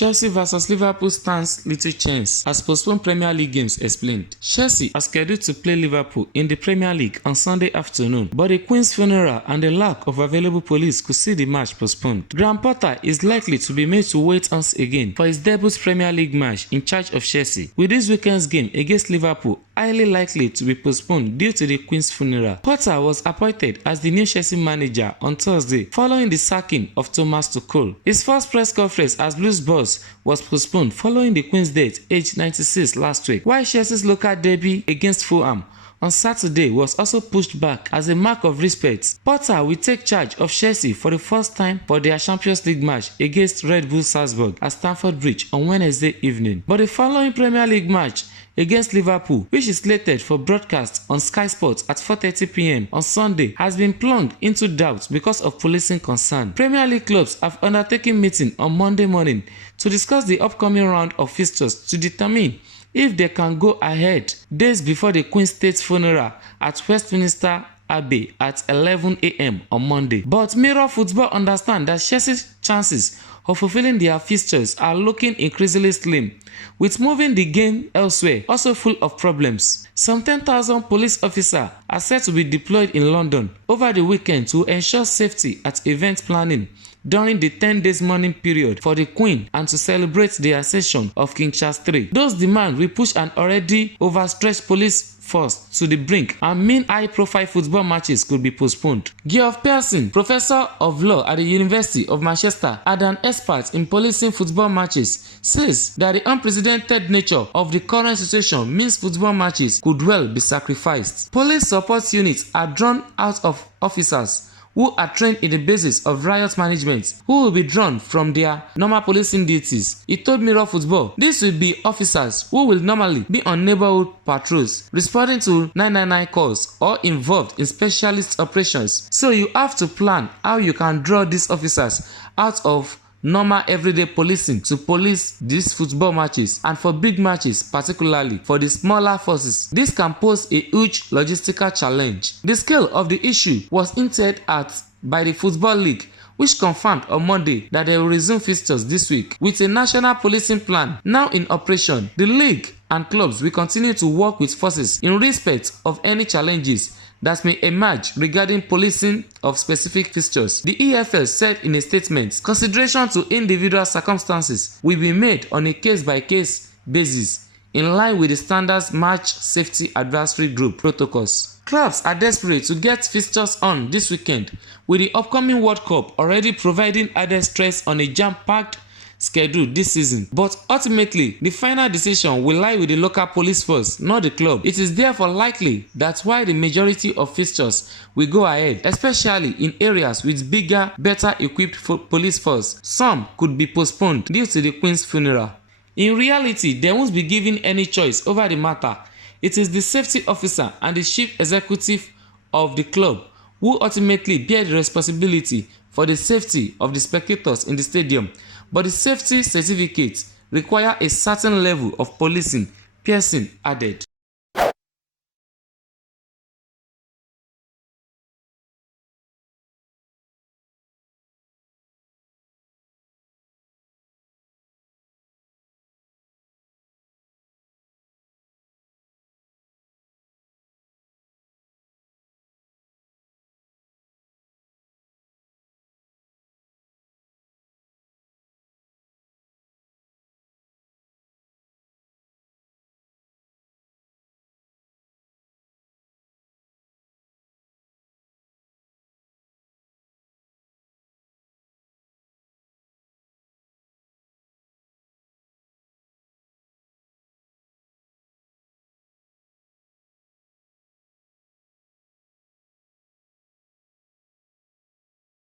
Chelsea vs Liverpool stands little chance as postponed Premier League games explained. Chelsea are scheduled to play Liverpool in the Premier League on Sunday afternoon, but the Queen's funeral and the lack of available police could see the match postponed. Graham Potter is likely to be made to wait once again for his debut Premier League match in charge of Chelsea, with this weekend's game against Liverpool highly likely to be postponed due to the Queen's funeral. Potter was appointed as the new Chelsea manager on Thursday following the sacking of Thomas Tuchel. His first press conference as Blues boss was postponed following the Queen's death aged 96 last week, while Chelsea's local derby against Fulham on Saturday was also pushed back as a mark of respect. Potter will take charge of Chelsea for the first time for their Champions League match against Red Bull Salzburg at Stamford Bridge on Wednesday evening. But the following Premier League match against Liverpool, which is slated for broadcast on Sky Sports at 4:30 p.m. on Sunday, has been plunged into doubt because of policing concern. Premier League clubs have undertaken meeting on Monday morning to discuss the upcoming round of fixtures to determine if they can go ahead days before the Queen's State funeral at Westminster Abbey at 11 a.m. on Monday. But Mirror Football understand that Chelsea's chances of fulfilling their fixtures are looking increasingly slim, with moving the game elsewhere also full of problems. Some 10,000 police officers are set to be deployed in London over the weekend to ensure safety at event planning during the 10 days mourning period for the Queen and to celebrate the accession of King Charles III. Those demands will push an already overstretched police force to the brink and mean high-profile football matches could be postponed. Geoff Pearson, professor of law at the University of Manchester and an expert in policing football matches, says that the unprecedented nature of the current situation means football matches could well be sacrificed. Police support units are drawn out of officers who are trained in the basis of riot management, who will be drawn from their normal policing duties. He told Mirror Football, this will be officers who will normally be on neighborhood patrols, responding to 999 calls or involved in specialist operations. So you have to plan how you can draw these officers out of normal everyday policing to police these football matches, and for big matches, particularly for the smaller forces, this can pose a huge logistical challenge. The scale of the issue was hinted at by the Football League, which confirmed on Monday that they will resume fixtures this week. With a national policing plan now in operation, the league and clubs will continue to work with forces in respect of any challenges that may emerge regarding policing of specific fixtures. The EFL said in a statement, consideration to individual circumstances will be made on a case-by-case basis in line with the standard match safety advisory group protocols. Clubs are desperate to get fixtures on this weekend, with the upcoming World Cup already providing added stress on a jam-packed schedule this season. But ultimately, the final decision will lie with the local police force, not the club. It is therefore likely that while the majority of fixtures will go ahead, especially in areas with bigger, better equipped police force, some could be postponed due to the Queen's funeral. In reality, they won't be given any choice over the matter. It is the safety officer and the chief executive of the club who ultimately bear the responsibility for the safety of the spectators in the stadium. But the safety certificates require a certain level of policing, Pearson added.